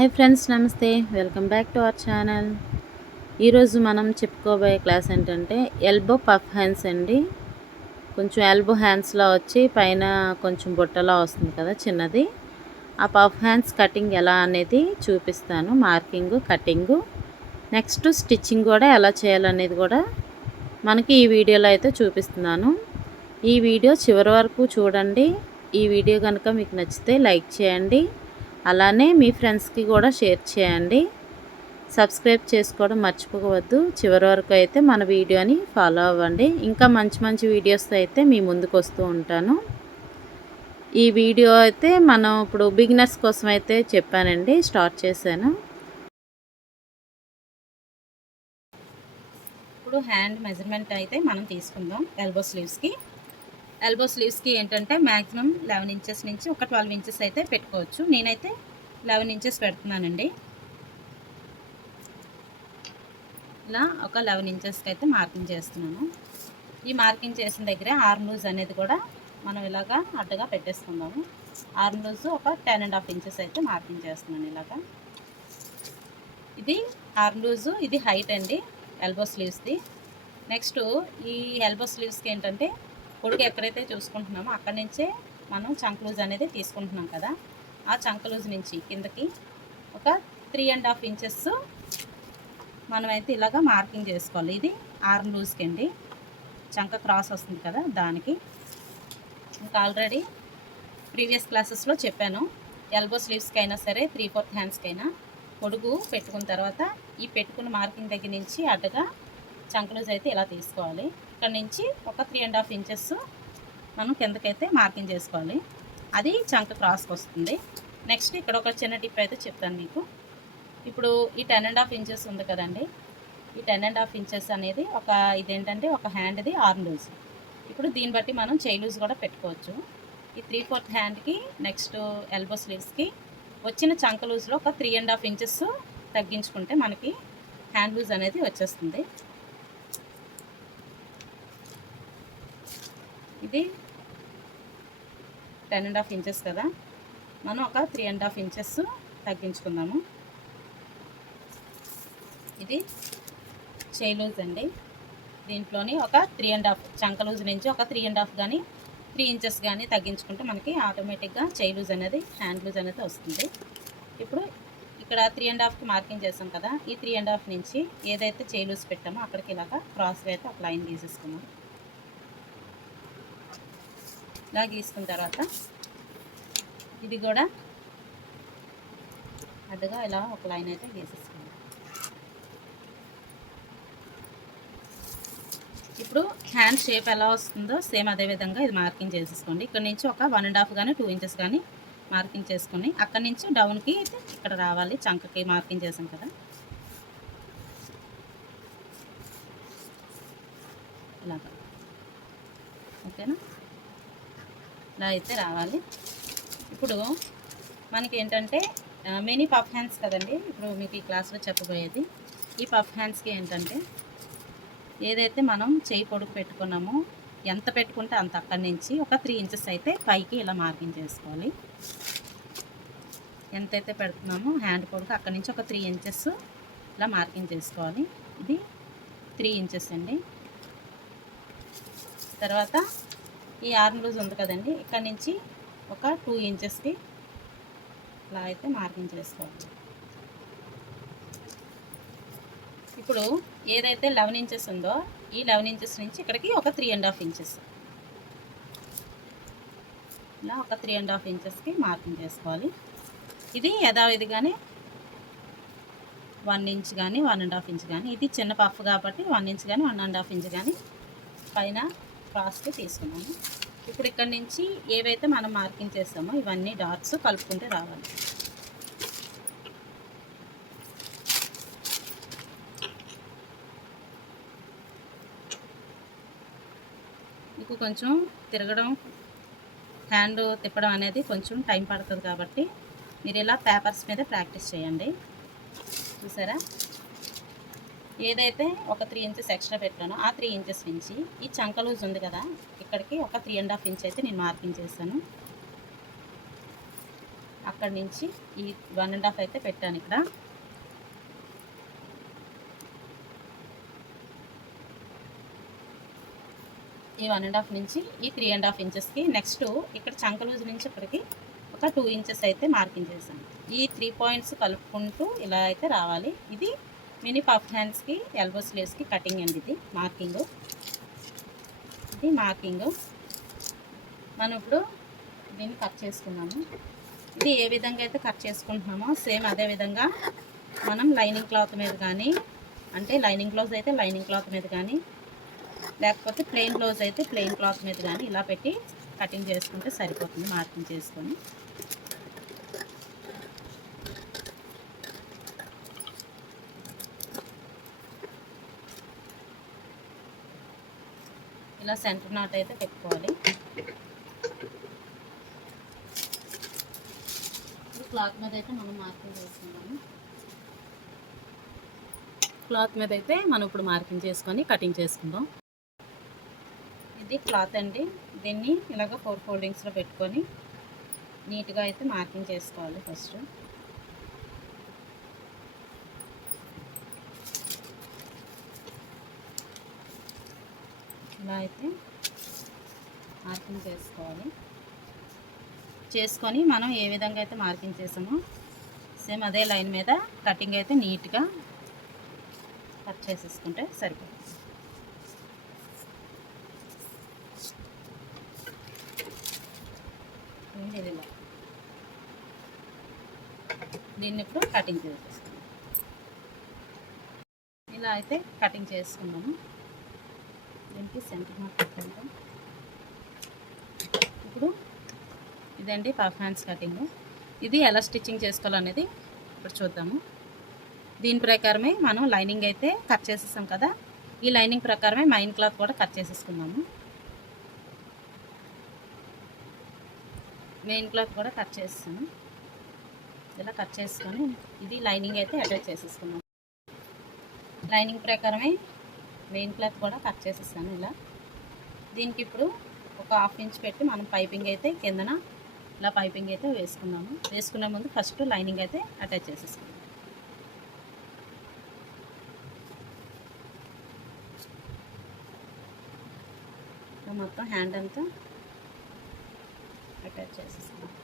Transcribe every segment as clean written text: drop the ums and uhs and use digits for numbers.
Hi friends, నమస్తే. Welcome back to our channel. ఈరోజు మనం చెప్పుకోబోయే క్లాస్ ఏంటంటే ఎల్బో పఫ్ హ్యాండ్స్ అండి. కొంచెం ఎల్బో హ్యాండ్స్లో వచ్చి పైన కొంచెం బుట్టలా వస్తుంది కదా చిన్నది. ఆ పఫ్ హ్యాండ్స్ కటింగ్ ఎలా అనేది చూపిస్తాను. మార్కింగ్, కటింగు, నెక్స్ట్ స్టిచ్చింగ్ కూడా ఎలా చేయాలనేది కూడా మనకి ఈ వీడియోలో అయితే చూపిస్తున్నాను. ఈ వీడియో చివరి వరకు చూడండి. ఈ వీడియో కనుక మీకు నచ్చితే లైక్ చేయండి, అలానే మీ ఫ్రెండ్స్కి కూడా షేర్ చేయండి. సబ్స్క్రైబ్ చేసుకోవడం మర్చిపోవద్దు. చివరి వరకు అయితే మన వీడియోని ఫాలో అవ్వండి. ఇంకా మంచి మంచి వీడియోస్తో అయితే మీ ముందుకు వస్తూ ఉంటాను. ఈ వీడియో అయితే మనం ఇప్పుడు బిగినర్స్ కోసం అయితే చెప్పానండి, స్టార్ట్ చేశాను. ఇప్పుడు హ్యాండ్ మెజర్మెంట్ అయితే మనం తీసుకుందాం. ఎల్బో స్లీవ్స్కి ఏంటంటే మ్యాక్సిమం 11 ఇంచెస్ నుంచి ఒక 12 ఇంచెస్ అయితే పెట్టుకోవచ్చు. నేనైతే 11 ఇంచెస్ పెడుతున్నానండి. ఇలా ఒక 11 ఇంచెస్కి అయితే మార్కింగ్ చేస్తున్నాను. ఈ మార్కింగ్ చేసిన దగ్గరే ఆర్మ్ లూజ్ అనేది కూడా మనం ఇలాగా అడ్డగా పెట్టేసుకుందాము. ఆర్మ్ లూజ్ ఒక 10.5 ఇంచెస్ అయితే మార్కింగ్ చేస్తున్నాను. ఇలాగా ఇది ఆర్మ్ లూజు, ఇది హైట్ అండి ఎల్బో స్లీవ్స్ది. నెక్స్ట్ ఈ ఎల్బో స్లీవ్స్కి ఏంటంటే పొడుగు ఎక్కడైతే చూసుకుంటున్నామో అక్కడి నుంచే మనం చంక్ లూజ్ అనేది తీసుకుంటున్నాం కదా. ఆ చంక్ లూజ్ నుంచి కిందకి ఒక 3.5 ఇంచెస్ మనమైతే ఇలాగా మార్కింగ్ చేసుకోవాలి. ఇది ఆర్మ్ లూజ్కి అండి, చంక క్రాస్ వస్తుంది కదా దానికి. ఇంకా ఆల్రెడీ ప్రీవియస్ క్లాసెస్లో చెప్పాను, ఎల్బో స్లీవ్స్కి అయినా సరే 3/4 హ్యాండ్స్కి అయినా పొడుగు పెట్టుకున్న తర్వాత ఈ పెట్టుకున్న మార్కింగ్ దగ్గర నుంచి అడ్డగా చంక లూజ్ అయితే ఇలా తీసుకోవాలి. ఇక్కడ నుంచి ఒక 3.5 ఇంచెస్ మనం కిందకైతే మార్కింగ్ చేసుకోవాలి. అది చంక క్రాస్కి వస్తుంది. నెక్స్ట్ ఇక్కడ ఒక చిన్న టిప్ అయితే చెప్తాను మీకు. ఇప్పుడు ఈ 10.5 ఇంచెస్ ఉంది కదండి, ఈ 10.5 ఇంచెస్ అనేది ఇదేంటంటే ఒక హ్యాండ్ది ఆర్మ్ లూజ్. ఇప్పుడు దీన్ని బట్టి మనం చెయ్యి లూజ్ కూడా పెట్టుకోవచ్చు. ఈ 3/4 హ్యాండ్కి నెక్స్ట్ ఎల్బో స్లీవ్స్కి వచ్చిన చంక లూజ్లో ఒక 3.5 ఇంచెస్ తగ్గించుకుంటే మనకి హ్యాండ్ లూజ్ అనేది వచ్చేస్తుంది. ఇది 10.5 ఇంచెస్ కదా, మనం ఒక 3.5 ఇంచెస్ తగ్గించుకుందాము. ఇది చెయ్యి లూజ్ అండి. దీంట్లోని ఒక 3.5 చంక లూజ్ నుంచి ఒక 3.5 కానీ 3 ఇంచెస్ కానీ తగ్గించుకుంటే మనకి ఆటోమేటిక్గా చెయ్యి లూజ్ అనేది హ్యాండ్ లూజ్ అనేది వస్తుంది. ఇప్పుడు ఇక్కడ 3.5కి మార్కింగ్ చేసాం కదా, ఈ 3.5 నుంచి ఏదైతే చెయ్యి లూజ్ పెట్టామో అక్కడికి ఇలాగా క్రాస్గా అయితే ఒక లైన్ గీసేసుకున్నాం. ఇలా గీసుకున్న తర్వాత ఇది కూడా అడ్డుగా ఇలా ఒక లైన్ అయితే గీసేసుకున్నాం. ఇప్పుడు హ్యాండ్ షేప్ ఎలా వస్తుందో సేమ్ అదే విధంగా ఇది మార్కింగ్ చేసేసుకోండి. ఇక్కడ నుంచి ఒక 1.5 కానీ 2 ఇంచెస్ కానీ మార్కింగ్ చేసుకొని అక్కడి నుంచి డౌన్కి ఇక్కడ రావాలి. చంకకి మార్కింగ్ చేసాం కదా, ఇలాగా. ఓకేనా, ఇలా అయితే రావాలి. ఇప్పుడు మనకి ఏంటంటే మినీ పఫ్ హ్యాండ్స్ కదండి ఇప్పుడు మీకు ఈ క్లాస్లో చెప్పబోయేది. ఈ పఫ్ హ్యాండ్స్కి ఏంటంటే ఏదైతే మనం చేయి పొడుగు పెట్టుకున్నామో ఎంత పెట్టుకుంటే అంత అక్కడి నుంచి ఒక 3 ఇంచెస్ అయితే పైకి ఇలా మార్కింగ్ చేసుకోవాలి. ఎంతైతే పెడుతున్నామో హ్యాండ్ పొడుగు అక్కడి నుంచి ఒక 3 ఇంచెస్ ఇలా మార్కింగ్ చేసుకోవాలి. ఇది 3 ఇంచెస్ అండి. తర్వాత ఈ ఆర్మ్ లూజ్ ఉంది కదండి, ఇక్కడ నుంచి ఒక 2 ఇంచెస్కి ఇలా అయితే మార్కింగ్ చేసుకోవాలి. ఇప్పుడు ఏదైతే 11 ఇంచెస్ ఉందో ఈ 11 ఇంచెస్ నుంచి ఇక్కడికి ఒక 3.5 ఇంచెస్ ఇలా ఒక 3.5 ఇంచెస్కి మార్కింగ్ చేసుకోవాలి. ఇది యథావిధిగానే 1 ఇంచ్ కానీ 1.5 ఇంచ్ కానీ, ఇది చిన్న పఫ్ కాబట్టి 1 ఇంచ్ కానీ 1.5 ఇంచ్ కానీ పైన క్రాస్కి తీసుకున్నాము. ఇప్పుడు ఇక్కడ నుంచి ఏవైతే మనం మార్కింగ్ చేస్తామో ఇవన్నీ డాట్స్ కలుపుకుంటే రావాలి. మీకు కొంచెం తిరగడం, హ్యాండ్ తిప్పడం అనేది కొంచెం టైం పడుతుంది కాబట్టి మీరు ఇలా పేపర్స్ మీద ప్రాక్టీస్ చేయండి. చూసారా, ఏదైతే ఒక 3 ఇంచెస్ ఎక్స్ట్రా పెట్టానో ఆ 3 ఇంచెస్ నుంచి ఈ చంక లూజ్ ఉంది కదా ఇక్కడికి ఒక 3.5 ఇంచ్ అయితే నేను మార్కింగ్ చేశాను. అక్కడి నుంచి ఈ 1.5 అయితే పెట్టాను ఇక్కడ. ఈ 1.5 నుంచి ఈ 3.5 ఇంచెస్కి నెక్స్ట్ ఇక్కడ చంక లూజ్ నుంచి ఇక్కడికి ఒక 2 ఇంచెస్ అయితే మార్కింగ్ చేశాను. ఈ 3 పాయింట్స్ కలుపుకుంటూ ఇలా అయితే రావాలి. ఇది మినీ పఫ్ హ్యాండ్స్కి ఎల్బో స్లీవ్స్కి కటింగ్ అండి. ఇది మార్కింగ్. మనం ఇప్పుడు దీన్ని కట్ చేసుకున్నాము. ఇది ఏ విధంగా అయితే కట్ చేసుకుంటున్నామో సేమ్ అదే విధంగా మనం లైనింగ్ క్లాత్ మీద కానీ, అంటే లైనింగ్ బ్లౌజ్ అయితే లైనింగ్ క్లాత్ మీద కానీ, లేకపోతే ప్లెయిన్ బ్లౌజ్ అయితే ప్లెయిన్ క్లాత్ మీద కానీ ఇలా పెట్టి కటింగ్ చేసుకుంటే సరిపోతుంది. మార్కింగ్ చేసుకొని ఇలా సెంటర్ నాట్ అయితే పెట్టుకోవాలి. క్లాత్ మీద అయితే మనం మార్కింగ్ చేసుకుందాము. క్లాత్ మీద అయితే మనం ఇప్పుడు మార్కింగ్ చేసుకొని కటింగ్ చేసుకుందాం. ఇది క్లాత్ అండి. దీన్ని ఇలాగ 4 ఫోల్డింగ్స్లో పెట్టుకొని నీట్గా అయితే మార్కింగ్ చేసుకోవాలి. ఫస్ట్ ఇలా అయితే మార్కింగ్ చేసుకొని మనం ఏ విధంగా అయితే మార్కింగ్ చేసామో సేమ్ అదే లైన్ మీద కటింగ్ అయితే నీట్గా కట్ చేసేసుకుంటే సరిపోతుంది. దీన్ని ఇప్పుడు కటింగ్ చేసేసుకుందాం. ఇలా అయితే కటింగ్ చేసుకున్నాము. దీనికి సెంటర్ మార్క్ పెట్టుకుంటాం. ఇప్పుడు ఇదండి పఫ్ హ్యాండ్స్ కటింగ్. ఇది ఎలా స్టిచ్చింగ్ చేసుకోవాలనేది ఇప్పుడు చూద్దాము. దీని ప్రకారమే మనం లైనింగ్ అయితే కట్ చేసేసాం కదా, ఈ లైనింగ్ ప్రకారమే మైన్ క్లాత్ కూడా కట్ చేసేసుకున్నాము. మెయిన్ క్లాత్ కూడా కట్ చేస్తాను. ఇలా కట్ చేసుకొని ఇది లైనింగ్ అయితే అటాచ్ చేసేసుకున్నాము. లైనింగ్ ప్రకారమే మెయిన్ క్లాత్ కూడా కట్ చేసేస్తాను ఇలా. దీనికి ఇప్పుడు ఒక 1/2 ఇంచ్ పెట్టి మనం పైపింగ్ అయితే కిందన ఇలా పైపింగ్ అయితే వేసుకున్నాము. వేసుకునే ముందు ఫస్ట్ లైనింగ్ అయితే అటాచ్ చేసేసుకున్నాము. మొత్తం హ్యాండ్ అంతా అటాచ్ చేసేసుకున్నాం.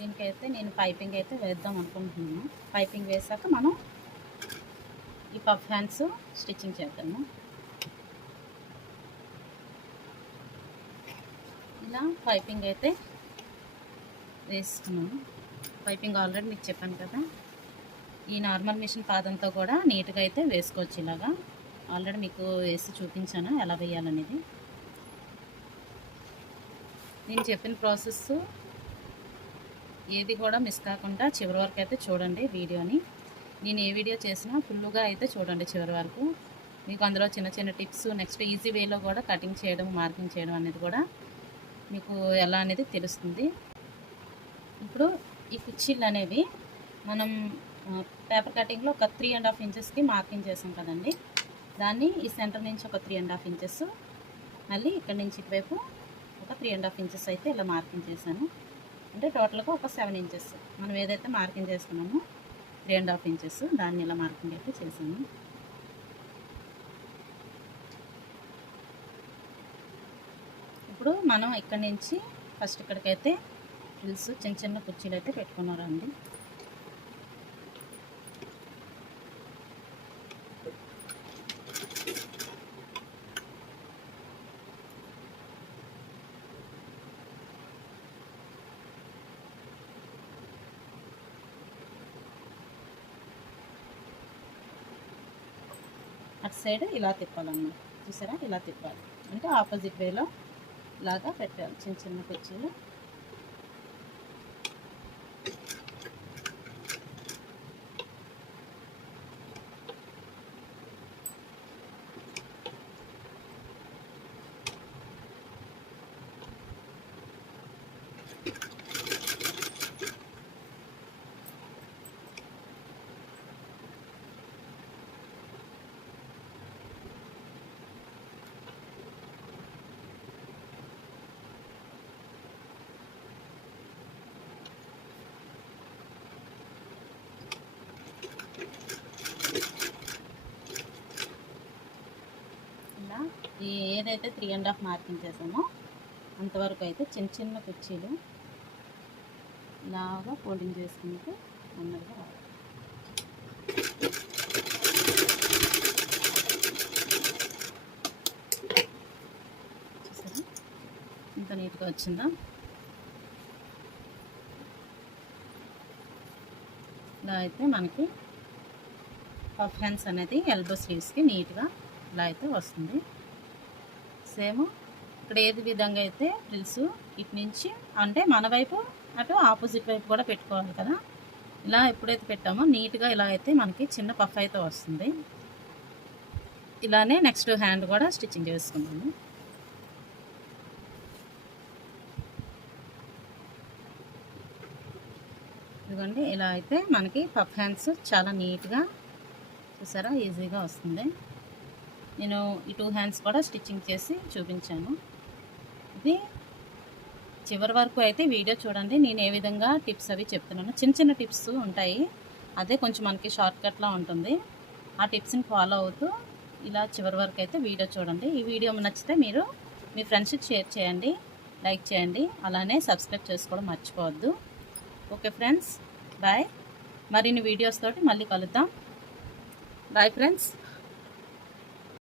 దీనికైతే నేను పైపింగ్ అయితే వేద్దాం అనుకుంటున్నాను. పైపింగ్ వేసాక మనం ఈ పఫ్ హ్యాండ్స్ స్టిచ్చింగ్ చేద్దాము. ఇలా పైపింగ్ అయితే వేసుకున్నాను. పైపింగ్ ఆల్రెడీ మీకు చెప్పాను కదా, ఈ నార్మల్ మిషన్ పాదంతో కూడా నీట్గా అయితే వేసుకోవచ్చు. ఇలాగా ఆల్రెడీ మీకు వేసి చూపించాను ఎలా వేయాలనేది. నేను చెప్పిన ప్రాసెస్ ఏది కూడా మిస్ కాకుండా చివరి వరకు అయితే చూడండి వీడియోని. నేను ఏ వీడియో చేసినా ఫుల్గా అయితే చూడండి చివరి వరకు. మీకు అందులో చిన్న చిన్న టిప్స్, నెక్స్ట్ ఈజీ వేలో కూడా కటింగ్ చేయడం, మార్కింగ్ చేయడం అనేది కూడా మీకు ఎలా అనేది తెలుస్తుంది. ఇప్పుడు ఈ కుర్చీలు అనేవి మనం పేపర్ కటింగ్లో ఒక 3.5 ఇంచెస్కి మార్కింగ్ చేసాం కదండి. దాన్ని ఈ సెంటర్ నుంచి ఒక 3.5 ఇంచెస్, మళ్ళీ ఇక్కడ నుంచి ఇటువైపు ఒక 3.5 ఇంచెస్ అయితే ఇలా మార్కింగ్ చేశాను. అంటే టోటల్గా ఒక 7 ఇంచెస్ మనం ఏదైతే మార్కింగ్ చేసుకున్నామో 3.5 ఇంచెస్ దాన్ని ఇలా మార్కింగ్ అయితే చేశాను. ఇప్పుడు మనం ఇక్కడ నుంచి ఫస్ట్ ఇక్కడికైతే ఫ్రిల్స్ చిన్న చిన్న కుర్చీలు అయితే పెట్టుకున్నారండి. అటు సైడ్ ఇలా తిప్పాలన్నమాట. చూసారా, ఇలా తిప్పాలి. అంటే ఆపోజిట్ వేలో లాగా పెట్టాలి చిన్న చిన్న కుర్చీలు. ఏదైతే 3.5 మార్కింగ్ చేసామో అంతవరకు అయితే చిన్న చిన్న కుర్చీలు లాగా ఫోల్డింగ్ చేసుకుంటూ నెమ్మదిగా రావాలి. చూసారా ఇంత నీట్గా వచ్చిందా? ఇలా అయితే మనకి పఫ్ హ్యాండ్స్ అనేది ఎల్బో స్లీవ్స్కి నీట్గా ఇలా అయితే వస్తుంది. సేమ్ ఇక్కడ ఏది విధంగా అయితే ఫ్రిల్స్ ఇటు నుంచి అంటే మన వైపు అటు ఆపోజిట్ వైపు కూడా పెట్టుకోవాలి కదా. ఇలా ఎప్పుడైతే పెట్టామో నీట్గా ఇలా అయితే మనకి చిన్న పఫ్ అయితే వస్తుంది. ఇలానే నెక్స్ట్ హ్యాండ్ కూడా స్టిచ్చింగ్ చేసుకున్నాము. ఇదిగోండి, ఇలా అయితే మనకి పఫ్ హ్యాండ్స్ చాలా నీట్గా చూసారా ఈజీగా వస్తుంది. నేను ఈ 2 హ్యాండ్స్ కూడా స్టిచ్చింగ్ చేసి చూపించాను. ఇది చివరి వరకు అయితే వీడియో చూడండి. నేను ఏ విధంగా టిప్స్ అవి చెప్తున్నాను. చిన్న చిన్న టిప్స్ ఉంటాయి, అదే కొంచెం మనకి షార్ట్ కట్లా ఉంటుంది. ఆ టిప్స్ని ఫాలో అవుతూ ఇలా చివరి వరకు అయితే వీడియో చూడండి. ఈ వీడియో నచ్చితే మీరు మీ ఫ్రెండ్స్కి షేర్ చేయండి, లైక్ చేయండి, అలానే సబ్స్క్రైబ్ చేసుకోవడం మర్చిపోవద్దు. Okay friends, bye. మరిన్ని వీడియోస్ తోటి మళ్ళీ కలుద్దాం. Bye friends.